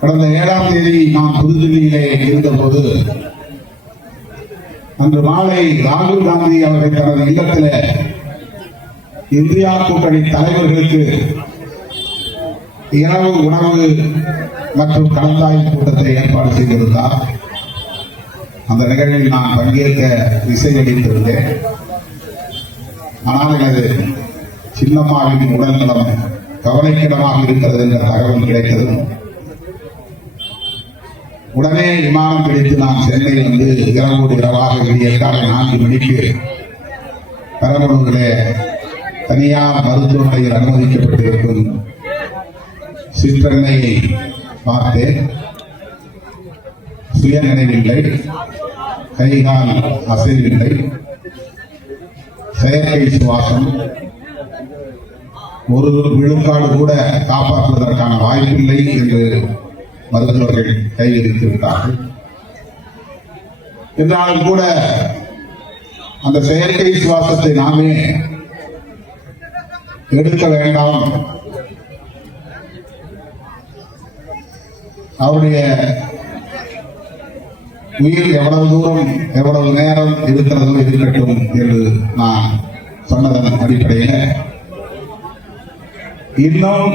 கடந்த ஏழாம் தேதி நான் புதுதில்லியிலே இருந்தபோது அன்று மாலை ராகுல் காந்தி அவர்கள் தனது இல்லத்தில் இந்தியா கூட்டணி தலைவர்களுக்கு இரவு உணவு மற்றும் கலந்தாய்வு கூட்டத்தை ஏற்பாடு செய்திருந்தார். அந்த நிகழ்வில் நான் பங்கேற்க இசையளித்திருந்தேன். ஆனால் எனது சின்னம்மாவின் உடல்நலம் கவலைக்கிடமாக இருக்கிறது என்ற தகவல் கிடைத்ததும் உடனே விமானம் பிடித்து நான் சென்னை வந்து இரவோடு இரவாக விடிய காலை நான்கு மணிக்கு பெரம்பலூரிலே தனியார் மருத்துவமனையில் அனுமதிக்கப்பட்டிருக்கும் சிற்றன்னையை பார்த்தேன். சுய நினைவில்லை. கைகால் அசைவில்லை. செயற்கை சுவாசம். ஒரு விழுக்காடு கூட காப்பாற்றுவதற்கான வாய்ப்பில்லை என்று மருத்துவர்கள் கைவிரித்து விட்டார்கள். என்றாலும் கூட அந்த செயற்கை சுவாசத்தை நாமே எடுக்க வேண்டாம். அவருடைய உயிர் எவ்வளவு தூரம் எவ்வளவு நேரம் இருக்கிறதோ இருக்கட்டும் என்று நான் சொன்னதன் அடிப்படையில் இன்னும்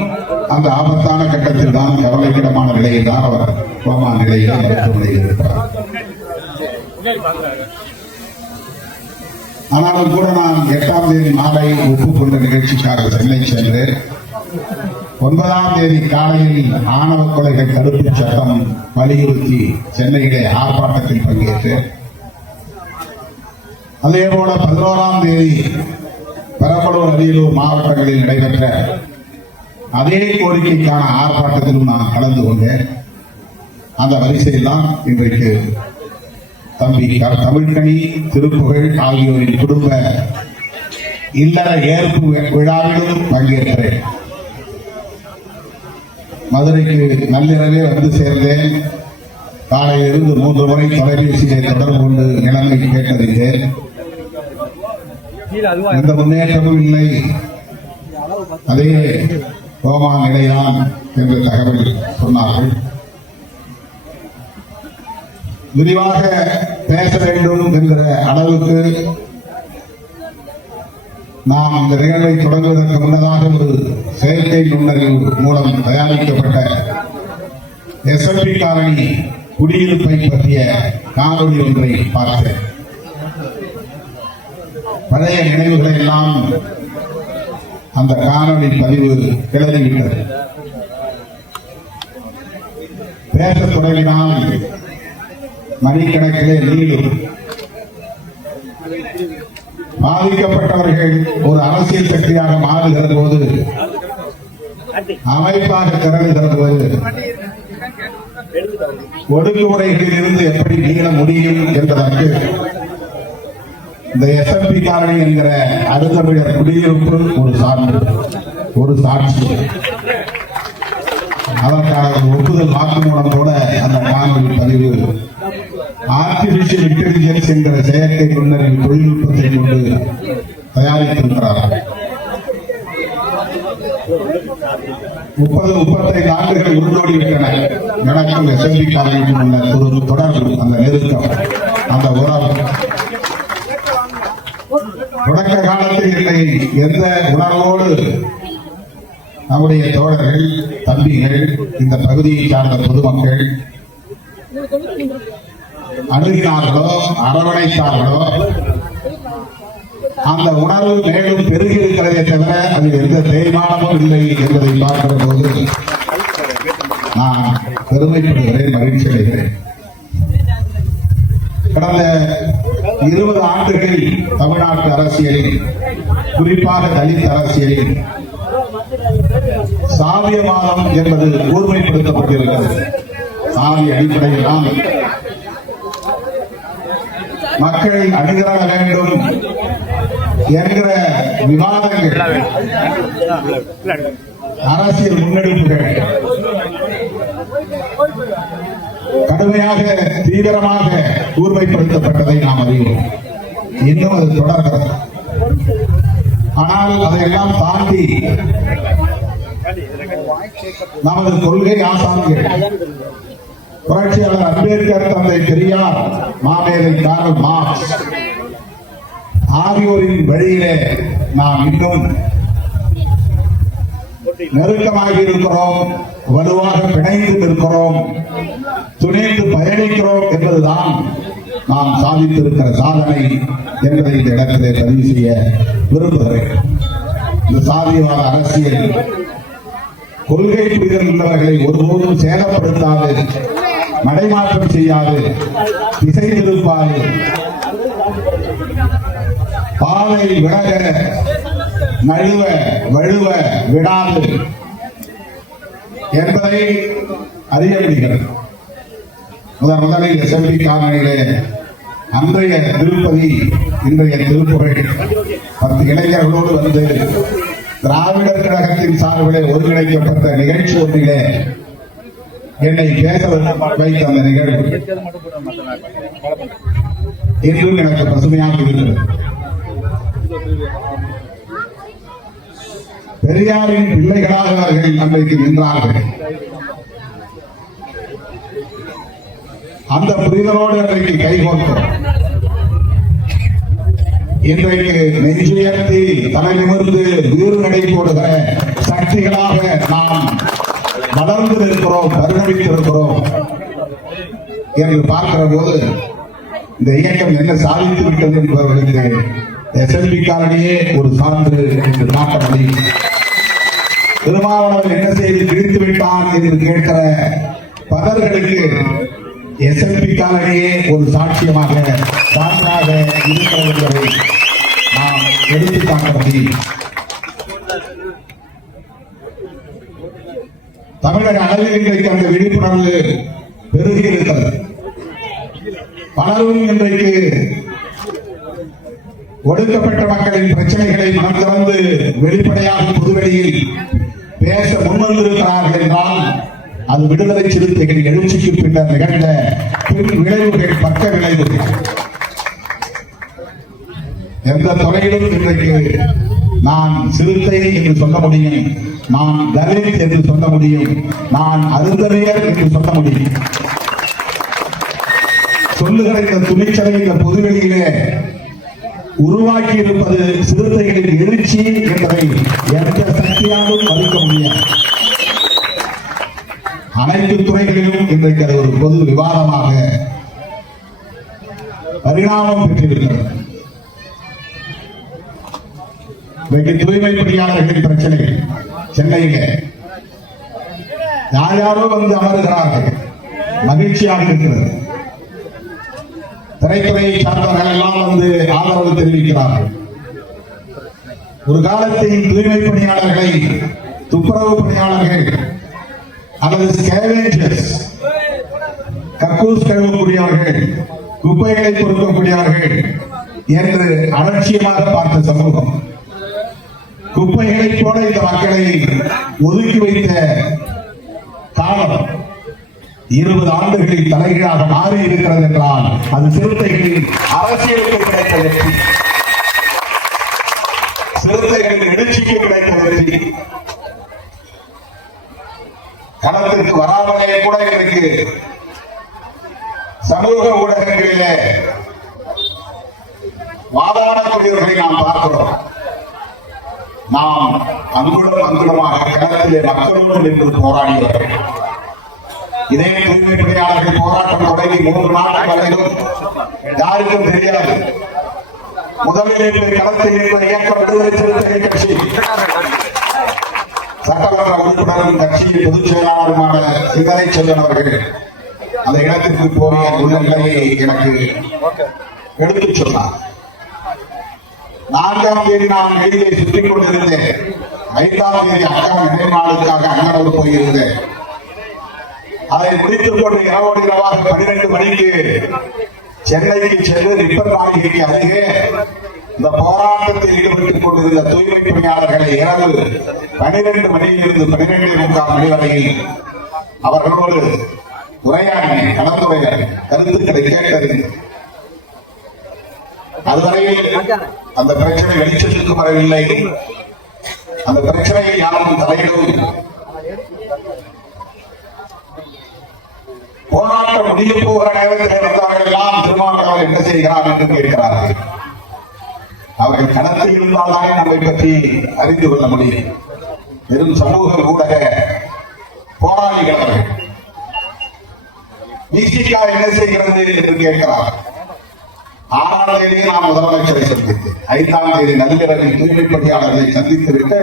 அந்த ஆபத்தான கட்டத்தில் தான் கவலைக்கிடமான நிலையில் தான் அவர் கோமா நிலையில் மருத்துவமனையில் இருப்பார். ஆனாலும் கூட நான் எட்டாம் தேதி மாலை ஒப்புக்கொண்ட நிகழ்ச்சிக்காக சென்னை சென்று ஒன்பதாம் தேதி காலையில் ஆணவ கொலைகள் தடுப்பு சட்டம் வலியுறுத்தி சென்னையிலே ஆர்ப்பாட்டத்தில் பங்கேற்று அதே போல பதினோராம் தேதி பெரம்பலூர் அரியலூர் மாவட்டங்களில் நடைபெற்ற அதே கோரிக்கைக்கான ஆர்ப்பாட்டத்திலும் நான் கலந்து கொண்டேன் அந்த வரிசையில் தான் இன்றைக்கு தம்பி தமிழ்கனி திருப்புகழ் ஆகியோரின் குடும்ப இல்லற ஏற்பு விழாவிலும் பங்கேற்றேன் மதுரைக்கு நள்ளிரவே வந்து சேர்ந்தேன். காலையிலிருந்து மூன்று முறை தொலைபேசியை தொடர்பு கொண்டு நிலைமை கேட்டறிந்தேன். எந்த முன்னேற்றமும் இல்லை. அதே கோமா நிலைதான் என்று தகவல் சொன்னார்கள். விரிவாக பேச வேண்டும் என்கிற அளவுக்கு நாம் இந்த நிகழ்வை தொடங்குவதற்கு முன்னதாக ஒரு செயற்கை நுண்ணறிவு மூலம் தயாரிக்கப்பட்ட எஸ்எல்பி காரணி குடியிருப்பை பற்றிய காணொலி ஒன்றை பார்த்தேன். பழைய நினைவுகளை எல்லாம் அந்த காணொலி பதிவு கிளறிவிட்டது. பேசத் தொடங்கினால் மணிக்கணக்கிலே நீளும். பாதிக்கப்பட்டவர்கள் ஒரு அரசியல் சக்தியாக மாறுகிற போது அமைப்பாக திரளுகிற போது ஒடுக்குமுறைகளில் இருந்து எப்படி நீள முடியும் என்பதற்கு இந்த எஸ்எம்பி காலனி என்கிற அருந்தமிழர் குடியிருப்பு ஒரு சான்று ஒரு சாட்சி. அதற்கான ஒப்புதல் வாக்குமூலம் கூட அந்த காணொலி பதிவு. ஆர்டிபிஷியல் இன்டெலிஜென்ஸ் என்கிற செயற்கை நுண்ணறிவு தொழில்நுட்பத்தை கொண்டு தயாரித்திருக்கிறார்கள் முப்பது முப்பத்தைந்து ஆண்டுகள் உருண்டோடி விட்டன. எனக்கும் எஸ்எம்பி காலனிக்கும் உள்ள ஒரு தொடர்பு அந்த நெருக்கம் அந்த உறவு. தொடக்க காலத்தில் இல்லை எந்த உணர்வோடு நம்முடைய தோழர்கள் தம்பிகள் இந்த பகுதியை சார்ந்த பொதுமக்கள் அணுகினார்களோ அரவணைத்தார்களோ அந்த உணர்வு மேலும் பெருகி இருக்கிறதே தவிர அதில் எந்த தேய்மானமும் இல்லை என்பதை பார்க்கிற போது நான் பெருமைப்படுகிறேன் மகிழ்ச்சி அடைகிறேன் கடந்த இருபது ஆண்டுகளில் தமிழ்நாட்டு அரசியலில் குறிப்பாக தலித் அரசியலில் சாதியவாதம் என்பது கூர்மைப்படுத்தப்பட்டிருக்கிறது சாதி அடிப்படையில் தான் மக்கள் அணுகிற வேண்டும் என்கிற விவாதங்கள் அரசியல் முன்னெடுப்புகள். கடுமையாக தீவிரமாக கூர்மைப்படுத்தப்பட்டதை நாம் அறிவோம். இன்னும் அது தொடர்கிறது. ஆனால் அதையெல்லாம் தாண்டி நமது கொள்கை ஆசாமிகள் புரட்சியாளர் அம்பேத்கர் தந்தை பெரியார் மாமேதை காரல் மார்க்ஸ் ஆகியோரின் வழியிலே நாம் இன்னும் நெருக்கமாக இருக்கிறோம் வலுவாக பிணைந்து நிற்கிறோம் துணைந்து பயணிக்கிறோம் என்பதுதான் நாம் சாதித்திருக்கிற சாதனை என்பதை இந்த இடத்திலே பதிவு செய்ய விரும்புகிறேன். இந்த சாதியவாத அரசியல் கொள்கை புரிதல் உள்ளவர்களை ஒருபோதும் சேதப்படுத்தாது மடைமாற்றம் செய்யாது திசை திருப்பாது. பாதை விலக நழுவ வழுவ விடாது என்பதை அறிய முடிகிறது முதன் முதலில் எஸ்எம்பி காலனிலே அன்றைய திருப்பதி இன்றைய திருப்புகள் பத்து இளைஞர்களோடு வந்து திராவிடர் கழகத்தின் சார்பிலே ஒருங்கிணைக்கப்பட்ட நிகழ்ச்சி ஒன்றிலே என்னை பேச வைத்த அந்த நிகழ்வு. இன்றும் எனக்கு பசுமையாக இருக்கிறது பெரியாரின் பிள்ளைகளாக அவர்கள் அன்றைக்கு நின்றார்கள். அந்த புரிதலோடு அன்றைக்கு கைகோர்த்தோம் இன்றைக்கு நெஞ்சுயர்த்தி தலை நிமிர்ந்து வீறு நடை போடுகிற சக்திகளாக நாம் வளர்ந்து நிற்கிறோம் பரிணமித்திருக்கிறோம் என்று பார்க்கிற போது இந்த இயக்கம் என்ன சாதித்து விட்டது என்பவர்களுக்கு எஸ்எல்பிக்காரனையே ஒரு சான்று என்று காட்ட முடியும். திருமாவளவன் என்ன செய்து பிடித்து விட்டான் என்று கேட்கிற பதர்களுக்கு எஸ்எல்பி காலனியே ஒரு சாட்சியமாக சான்றாக இருக்கிறது என்பதை நாம் எடுத்து காட்ட தமிழக அளவில் இன்றைக்கு அந்த விழிப்புணர்வு பெருகி இருக்கிறது. பலரும் இன்றைக்கு ஒடுக்கப்பட்ட மக்களின் பிரச்சனைகளை மனம் திறந்து வெளிப்படையாக பொதுவெளியில் பேச முன்வந்திருக்கிறார்கள் என்றால் அது விடுதலை சிறுத்தைகள் எழுச்சிக்கு பின்னர் நிகழ்ந்த பின் விளைவுகள் பக்க விளைவுகள் எந்த துறையிலும் இன்றைக்கு நான் சிறுத்தை என்று சொல்ல முடியும் நான் தலித் என்று சொல்ல முடியும் நான் அருந்தறியர் என்று சொல்ல முடியும். சொல்லுகிற இந்த துணிச்சலை இந்த பொதுவெளியிலே உருவாக்கி இருப்பது சிறுத்தைகளின் எழுச்சி என்பதை எந்த சக்தியாலும் மறுக்க முடியாது. அனைத்து துறைகளிலும் இன்றைக்கு அது ஒரு பொது விவாதமாக பரிணாமம் பெற்றிருக்கிறது. இன்றைக்கு தூய்மை பணியாளர்களின் பிரச்சனை சென்னையிலே. யார் யாரோ வந்து அமர்கிறார்கள். மகிழ்ச்சியாக இருக்கிறது. திரைத்துறையை சார்ந்தவர்கள் எல்லாம் வந்து ஆதரவு தெரிவிக்கிறார்கள். ஒரு காலத்தில் தூய்மை பணியாளர்களை துப்புரவு பணியாளர்கள் அல்லது ஸ்கேவேஞ்சர்ஸ் கக்கூஸ் கழுவக்கூடியவர்கள் குப்பைகளை பொறுக்கக்கூடியவர்கள் என்று அலட்சியமாக பார்த்த சமூகம். குப்பைகளைப் போல இந்த மக்களை ஒதுக்கி வைத்த காலம் இருபது ஆண்டுகளில் தலைகீழாக மாறி இருக்கிறது என்றால் அது சிறுத்தைகளின் அரசியலுக்கு கிடைத்த வெற்றி. சிறுத்தைகளின் எழுச்சிக்கு கிடைத்த வெற்றி. களத்திற்கு வராமலே கூட இன்றைக்கு சமூக ஊடகங்களிலே வாதாடக்கூடியவர்களை நாம் பார்க்கிறோம். நாம் அங்குடம் அங்குடமாக களத்திலே மக்களோடு நின்று போராடியவர்கள். இதே தூய்மை போராட்டம் தொடங்கி மூன்று நாட்கள் வரையிலும் யாருக்கும் தெரியாது. முதலில் போய் களத்தில் நின்ற இயக்கம் விடுதலை சிறுத்தை கட்சி. சட்டமன்ற உறுப்பினரும் கட்சியின் பொதுச் செயலாளருமான சிந்தனை செல்வன் அவர்கள் அந்த இடத்திற்கு போன உள்ள நிலையை எனக்கு எடுத்துச் சொன்னார். நான்காம் தேதி நான் வெளியிலே சுற்றிக் கொண்டிருந்தேன். ஐந்தாம் தேதி அக்கா நினைவாளுக்காக அண்ணனோடு போயிருந்தேன். அதை முடித்துக் கொண்டு இரவோடு இரவாக பன்னிரண்டு மணிக்கு சென்னைக்கு சென்று ரிப்பர் மாளிகைக்கு அருகே இந்த போராட்டத்தில் ஈடுபட்டுக் கொண்டிருந்த தூய்மை பணியாளர்களை இரவு பனிரெண்டு மணியிலிருந்து பனிரெண்டு முக்கால் மணி வரையில் அவர்களோடு உரையாடி கலந்துரையாடி கருத்துக்களை கேட்டறிந்து அதுவரையில் அந்த பிரச்சனை வெளிச்சத்துக்கு வரவில்லை. அந்த பிரச்சனையை யாரும் தலையிடவும் போராட்டம் முடிய போகிற நேரத்தில் வந்தவர்கள் எல்லாம் திருமாவளவன் என்ன செய்கிறார் என்று கேட்கிறார்கள். அவர்கள் களத்தில் இருந்தால்தானே நம்மை பற்றி அறிந்து கொள்ள முடியும். வெறும் சமூக ஊடக போராளிகள் அவர்கள். விசிகா என்ன செய்கிறது என்று கேட்கிறார் ஆறாம் தேதி நான் முதலமைச்சரை சந்தித்தேன். ஐந்தாம் தேதி நள்ளிரவில் தூய்மை பணியாளர்களை சந்தித்து விட்டு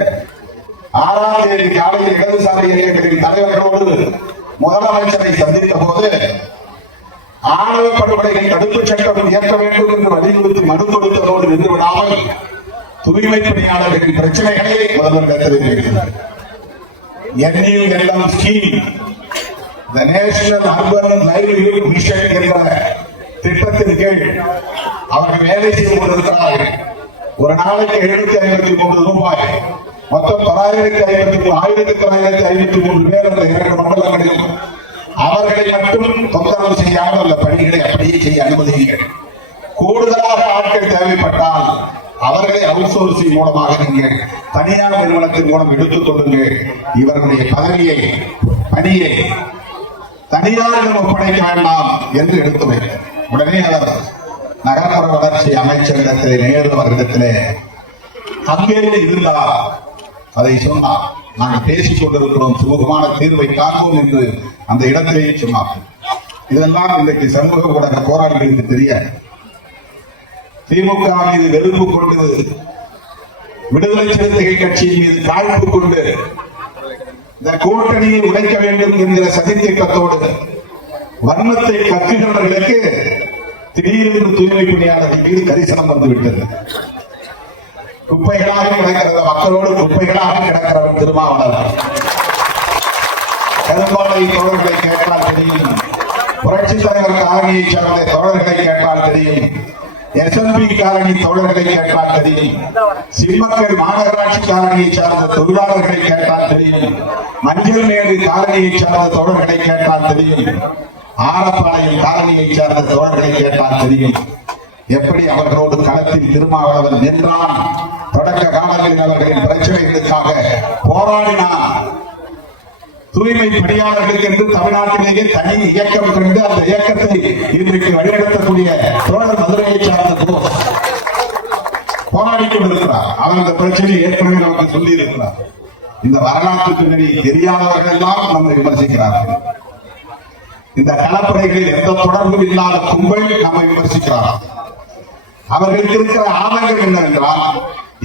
ஆறாம் தேதி காலையில் இடதுசாரி இயக்கத்தின் தலைவர்களோடு முதலமைச்சரை சந்தித்த போது ஆணவ படுகொலைகள் தடுப்பு சட்டம் இயற்ற வேண்டும் என்று வலியுறுத்தி மனு கொடுத்ததோடு நின்று விடாமல் தூய்மை பணியாளர்களின் பிரச்சனைகளை முதல்வரிடத்தில் இருக்கிறார் NULM scheme the national urban livelihood mission என்ற திட்டத்தின் கீழ் அவர்கள் வேலை செய்து கொண்டிருக்கிறார்கள். ஒரு நாளைக்கு எழுநூத்தி ஐம்பத்தி மூன்று ரூபாய். மொத்தம் தொள்ளாயிரத்தி ஐம்பத்தி ஆயிரத்தி தொள்ளாயிரத்தி ஐம்பத்தி மூன்று பேர் அந்த இரண்டு மண்டலங்களில் அவர்களை மட்டும் தொந்தரவு செய்யாமல் அந்த பணிகளை அப்படியே செய்ய அனுமதியுங்கள் கூடுதலாக ஆட்கள் தேவைப்பட்டால் அவர்களை அவுட்சோர்சிங் மூலமாக நீங்கள் தனியார் நிறுவனத்தின் மூலம் எடுத்துக் கொள்ளுங்கள் இவர்களுடைய பதவியை பணியை தனியாரிடம் ஒப்படைக்க வேண்டாம் என்று எடுத்து வைத்தார் உடனே அவர் நகர்ப்புற வளர்ச்சி அமைச்சரிடத்திலே நேரு அவர்களிடத்திலே அங்கே இருந்தார். அதை சொன்னார் நாங்கள் பேசிக் கொண்டிருக்கிறோம். சுமூகமான தீர்வை காப்போம் என்று அந்த இடத்திலேயே சொன்னார்கள். இதெல்லாம் இன்றைக்கு சமூக ஊடக போராளிகளுக்கு தெரியாது திமுக மீது வெறுப்பு கொண்டு விடுதலை சிறுத்தைகள் கட்சியின் மீது காழ்ப்பு கொண்டு இந்த கூட்டணியை உடைக்க வேண்டும் என்கிற சதித்திட்டத்தோடு வர்ணத்தை கக்குகிறவர்களுக்கு திடீரென்று தூய்மை பணியாளர்கள் மீது கரிசனம் வந்துவிட்டது. குப்பைகளாக கிடக்கிறத மக்களோடு குப்பைகளாக கிடக்கிறவர் திருமாவளவன். கரும்பாலை தோழர்களை கேட்டால் தெரியும். புரட்சி தலைவர் காரணியை சார்ந்த தோழர்களை கேட்டால் தெரியும். எஸ்என்பி காரணி தோழர்களை கேட்டால் தெரியும். சிம்மக்கல் மாநகராட்சி காரணியை சார்ந்த தொழிலாளர்களை கேட்டால் தெரியும். மஞ்சள் மேடு காரணியை சார்ந்த தோழர்களை கேட்டால் தெரியும். ஆரப்பாளையம் காரணியை சார்ந்த தோழர்களை கேட்டால் தெரியும். எப்படி அவர்களோடு களத்தில் திருமாவளவன் நின்றான்? தொடக்க காலங்களில் அவர்களின் பிரச்சனைகளுக்காக போராடினார் தூய்மை பணியாளர்களுக்கு என்று தமிழ்நாட்டிலேயே தனி இயக்கம் கண்டு அந்த இயக்கத்தை இன்றைக்கு வழிநடத்தக்கூடிய தோழர் மதுரையை சார்ந்த போஸ் போராடி கொண்டிருக்கிறார். அவர் இந்த பிரச்சனையை ஏற்கனவே நமக்கு சொல்லி இருக்கிறார் இந்த வரலாற்று பின்னணி தெரியாதவர்கள் எல்லாம் நம்மை விமர்சிக்கிறார்கள். இந்த கலப்படைகளில் எந்த தொடர்பும் இல்லாத கும்பல் நம்மை விமர்சிக்கிறார். அவர்களுக்கு இருக்கிற ஆதங்கம் என்னவென்றால்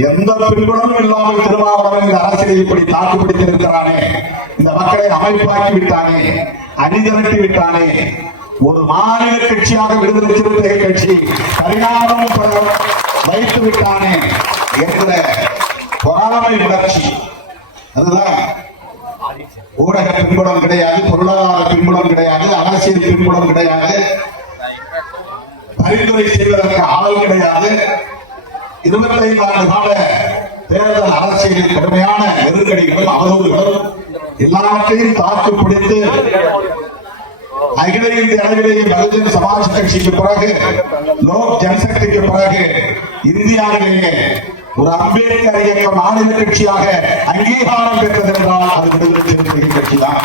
எந்த பின்புலமும் இல்லாமல் திருமாவளவன் இந்த அரசியலை இப்படி தாக்குப்பிடித்திருக்கிறானே? இந்த மக்களை அமைப்பாக்கி விட்டானே? அணிதிரட்டி விட்டானே? ஒரு மாநில கட்சியாக விடுதலை சிறுத்தைகள் கட்சி பரிணாமம் வைத்து விட்டானே என்ற பொறாமை உணர்ச்சி. அதுதான் ஊடக பின்புலம் கிடையாது பொருளாதார பின்புலம் கிடையாது அரசியல் பின்புலம் கிடையாது. பரிந்துரை செய்வதற்கு ஆள் கிடையாது. இவர்களை ஆண்டு கால தேர்தல் அரசியலில் கடுமையான நெருக்கடிகளும் அவதூறுகளும் எல்லாவற்றையும் தாக்கு பிடித்து அகில இந்திய அளவிலேயே பகுஜன் சமாஜ் கட்சிக்கு பிறகு லோக் ஜனசக்திக்கு பிறகு இந்தியாவிலேயே ஒரு அம்பேத்கர் இயக்க மாநில கட்சியாக அங்கீகாரம் பெற்றது என்றால் அது விடுதலை சிறுத்தைகள் கட்சிதான்.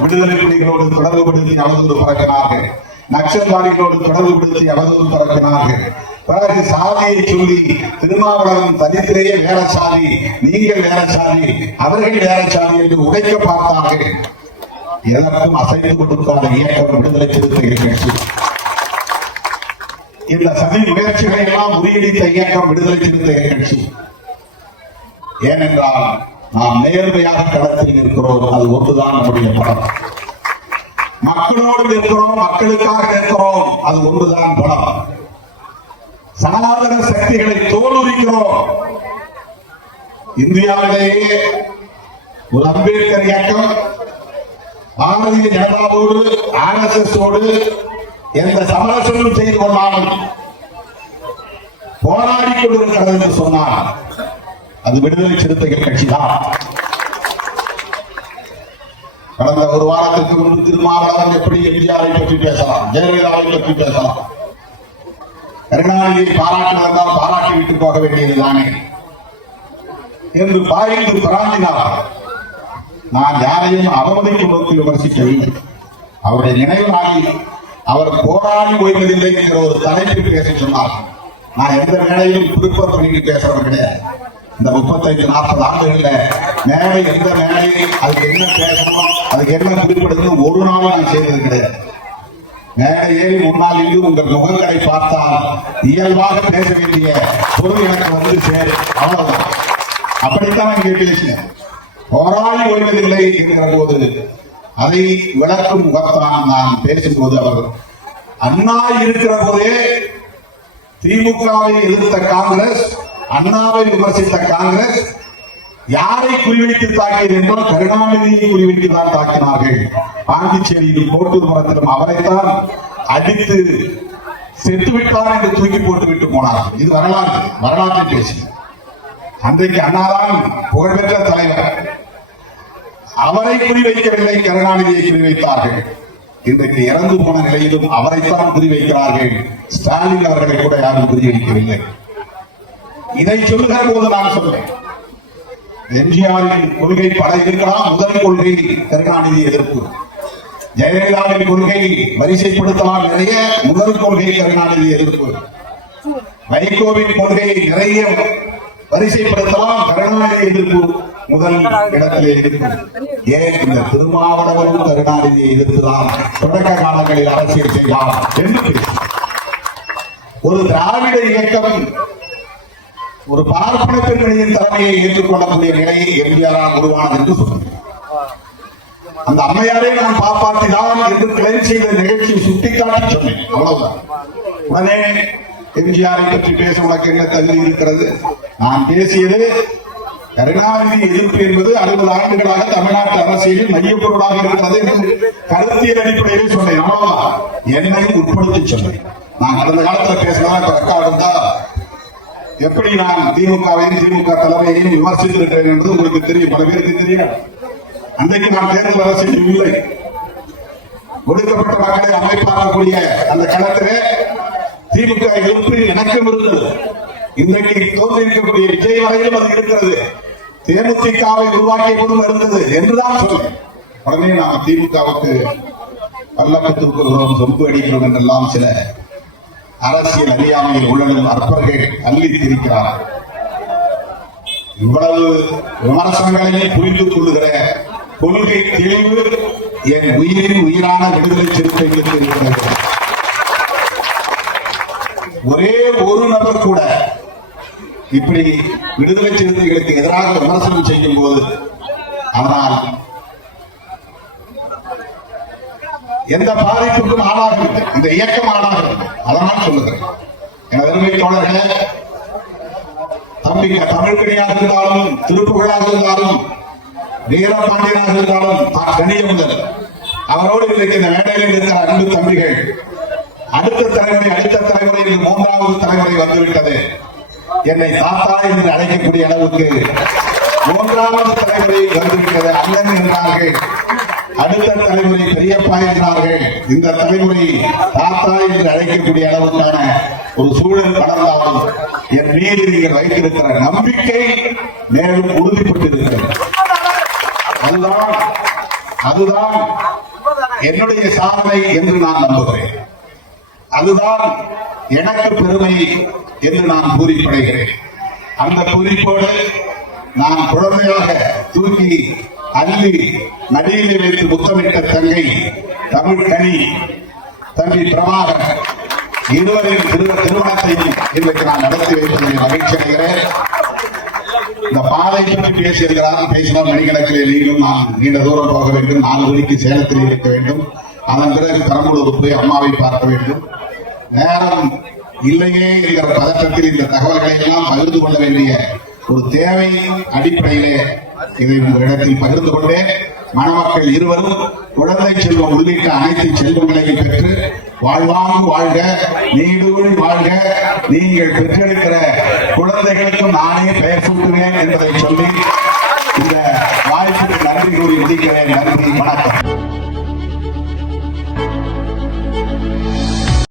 விடுதலை புலிகளோடு தொடர்புபடுத்தி அவதூறு பறக்கிறார்கள் நக்சல்வாதிகளோடு தொடர்புபடுத்தி அவதூறு பறக்கிறார்கள் பிறகு சாதியை சொல்லி திருமாவளவன் தனித்திலேயே வேற சாதி நீங்கள் வேற சாதி அவர்கள் வேற சாதி என்று உடைக்க பார்த்தார்கள். எதற்கும் அசைந்து கொடுக்காத இயக்கம் விடுதலை சிறுத்தைகள் கட்சி. இந்த சதி முயற்சிகளை எல்லாம் முறியடித்த இயக்கம் விடுதலை சிறுத்தைகள் கட்சி. ஏனென்றால் நாம் நேர்மையாக களத்தில் இருக்கிறோம் அது ஒன்றுதான் நம்முடைய படம் மக்களோடு நிற்கிறோம் மக்களுக்காக நிற்கிறோம் அது ஒன்றுதான் படம் சனாதன சக்திகளை தோலுரிக்கிறோம். இந்தியாவிலேயே ஒரு அம்பேத்கர் இயக்கம் பாரதிய ஜனதாவோடு ஆர் எஸ் எஸ் ஓடு எந்த சமரசமும் செய்து கொள்ளாமல் போராடி கொண்டிருக்கிறது என்று சொன்னார் அது விடுதலை சிறுத்தைகள் கட்சி தான் கடந்த ஒரு வாரத்திற்கு முன்பு திருமாவளவன் எப்படி எம்ஜிஆரை பற்றி பேசலாம் ஜெயலலிதாவை பற்றி பேசலாம். கருணாநிதியை பாராட்டுவதால் பாராட்டி விட்டு போக வேண்டியதுதானே என்று பாய்ந்து பிராந்தினார் நான் யாரையும் அவமதிக்கும் நோக்கில் விமர்சிக்கவில்லை. அவருடைய நினைவாகி அவர் போராடி ஓய்வதில்லை என்கிற ஒரு தலைப்பில் பேச சொன்னார். நான் எந்த மேடையிலும் ப்ரிப்பேர் பண்ணிட்டு பேசுறவர் கிடையாது. இந்த முப்பத்தைந்து நாற்பது ஆண்டுகள்ல மேடை எந்த மேடையை அதுக்கு என்ன பேசணும் அதுக்கு என்ன குறிப்பிடணும் ஒரு நாளும் நான் செய்தது கிடையாது. மேடை ஏறி முன்னால் இருந்து உங்கள் முகங்களை பார்த்தால் இயல்பாக பேச வேண்டிய பொருள் எனக்கு வந்து சேரும். அவ்வளவுதான். அப்படித்தான் இங்கே பேசினேன். போராடி ஓய்வதில்லை என்கிற போது அதை விளக்கும் முகத்தான் நான் பேசும்போது அவர் அண்ணா இருக்கிற போதே திமுகவை எதிர்த்த காங்கிரஸ் அண்ணாவை விமர்சித்த காங்கிரஸ் யாரை குறிவைத்து தாக்கியது என்றால் கருணாநிதியை குறிவைத்து தான் தாக்கினார்கள். பாண்டிச்சேரியிலும் கோட்டூர் மரத்திலும் அவரைத்தான் அடித்து செத்து விட்டார் என்று தூக்கி போட்டு விட்டு போனார்கள். இது வரலாறு வரலாற்றை பேசி அன்றைக்கு அண்ணாதான் புகழ்பெற்ற தலைவர். அவரை குறிவைக்கவில்லை கருணாநிதியை குறிவைத்தார்கள். இன்றைக்கு இறந்து போன நிலையிலும் அவரைத்தான் குறிவைக்கிறார்கள். ஸ்டாலின் அவர்களை கூட யாரும் குறிவைக்கவில்லை. இதை சொல்லுகிற போது நான் சொல்றேன். எம்ஜிஆரின் கொள்கை பல இருக்கலாம் முதல் கொள்கை கருணாநிதி எதிர்ப்பு. ஜெயலலிதாவின் கொள்கை வரிசைப்படுத்தலாம் நிறைய. முதல் கொள்கை கருணாநிதி எதிர்ப்பு. வைகோவின் கொள்கை நிறைய வரிசைப்படுத்தலாம். கருணாநிதி எதிர்ப்பு முதல் இடத்திலே இருக்கும். ஏன் இந்த திருமாவளவரும் கருணாநிதியை எதிர்த்துதான் தொடக்க காலங்களில் அரசியல் செய்வார்? என்று ஒரு திராவிட இயக்கம் ஒரு பார்ப்பன பெண்மணியின் தலைமையை ஏற்றுக்கொள்ளக்கூடிய நிலையை எம்ஜிஆரால் உருவானது என்று சொன்னார் அந்த அம்மையாரை நான் காப்பாற்றினான் என்று கிளைம் செய்த நிகழ்ச்சியை சுட்டிக்காட்டி சொன்னேன். அவ்வளவுதான். உடனே எம்ஜிஆரை பற்றி பேச உனக்கு என்ன தகுதி இருக்கிறது? நான் பேசியது கருணாநிதி எதிர்ப்பு என்பது அறுபது ஆண்டுகளாக தமிழ்நாட்டு அரசியலில் மையப்பொருளாக இருக்கிறது என்று கருத்தியல் அடிப்படையில் சொன்னேன். அவ்வளவுதான். என்னையும் உட்படுத்தி சொன்னேன். நான் கடந்த காலத்துல பேசினா இப்ப ரெக்கார்டு இருந்தா எப்படி நான் திமுகவையும் திமுக தலைமையையும் விமர்சித்திருக்கிறேன் என்பது உங்களுக்கு தெரியும். பல பேருக்கு தெரியும். அன்றைக்கு நான் தேர்தல் அரசியல் இல்லை. ஒடுக்கப்பட்ட மக்களை அமைப்பாக்கக்கூடிய அந்த களத்திலே திமுக எழுப்பு எனக்கும் இருந்தது. இன்றைக்கு தோன்றிருக்கக்கூடிய விஜய் வரையிலும் அது இருக்கிறது. தேமுதிகவை உருவாக்கிய போதும் இருந்தது என்றுதான் சொன்னேன். உடனே நாம் திமுகவுக்கு பல்லக்கத்து கொடுக்கிறோம் சொம்பு அடிக்கிறோம் என்றெல்லாம் சில அரசியல் அறியாமையில் உள்ளடும் அற்பர்கள் அள்ளி திரிக்கிறார்கள் இவ்வளவு விமர்சனங்களையும் புரிந்து கொள்ளுகிற கொள்கை தெளிவு என் உயிரின் உயிரான விடுதலை சிறுத்தைகளுக்கு இருக்கிறது. ஒரே ஒரு நபர் கூட இப்படி விடுதலை சிறுத்தைகளுக்கு எதிராக விமர்சனம் செய்யும் போது ஆனால் எந்த பாதிப்புக்கும் ஆளாகவில்லை இந்த இயக்கம் ஆளாகவில்லை அதனால் சொல்லுகிறேன். எனது அருமை தோழர்களே தம்பி தமிழ்கணியாக இருந்தாலும் திருப்புகழாக இருந்தாலும் வீரபாண்டியனாக இருந்தாலும் கணியமுதல் அவரோடு இன்றைக்கு இந்த மேடையில் இருக்கிற அன்பு தம்பிகள் அடுத்த தலைமுறை அடுத்த தலைமுறையில் மூன்றாவது தலைமுறை வந்துவிட்டது. என்னை தாத்தா என்று அழைக்கக்கூடிய அளவுக்கு மூன்றாவது தலைமுறை வந்துவிட்டது அண்ணன் என்றார்கள். அடுத்த தலைமுறை பெரியப்பா என்றார்கள். இந்த தலைமுறை தாத்தா என்று அழைக்கக்கூடிய அளவுக்கான ஒரு சூழல் வளர்ந்தாலும் என் மீது நீங்கள் வைத்திருக்கிற நம்பிக்கை மேலும் உறுதிப்பட்டிருக்கிறது. அதுதான் அதுதான் என்னுடைய சாதனை என்று நான் நம்புகிறேன். அதுதான் எனக்கு பெருமை என்று நான் பூரிப்படைகிறேன். அந்த பூரிப்போடு நான் குழந்தையாக தூக்கி அள்ளி நடியிலே வைத்து முத்தமிட்ட தங்கை தமிழ் கனி தம்பி பிரபாகர். இருவரின் திரு திருமணத்தை இன்றைக்கு நான் நடத்தி வைப்பதில் மகிழ்ச்சி அடைகிறேன். இந்த பாதை பற்றி பேசியிருக்கிறார் பேசினால் மணிக்கணக்கில் நீங்களும் நான் நீண்ட தூரம் போக வேண்டும். நாலு மணிக்கு சேலத்தில் இருக்க வேண்டும். அதன் பிறகு பெரம்பலூர் போய் அம்மாவை பார்க்க வேண்டும். நேரம் இல்லையே என்கிற பதற்றத்தில் இந்த தகவல்களை எல்லாம் பகிர்ந்து கொள்ள வேண்டிய ஒரு தேவையின் அடிப்படையிலே இதை உங்களிடத்தில் பகிர்ந்து கொண்டேன் மணமக்கள் இருவரும் குழந்தை செல்வம் உள்ளிட்ட அனைத்து செல்வங்களையும் பெற்று வாழ்வாங்கு வாழ்க நீடூழி வாழ்க. நீங்கள் பெற்றெடுக்கிற குழந்தைகளுக்கும் நானே பெயர் சூட்டுவேன் என்பதை சொல்லி இந்த வாய்ப்புக்கு நன்றி கூறி முடிக்கிறேன். நன்றி வணக்கம்.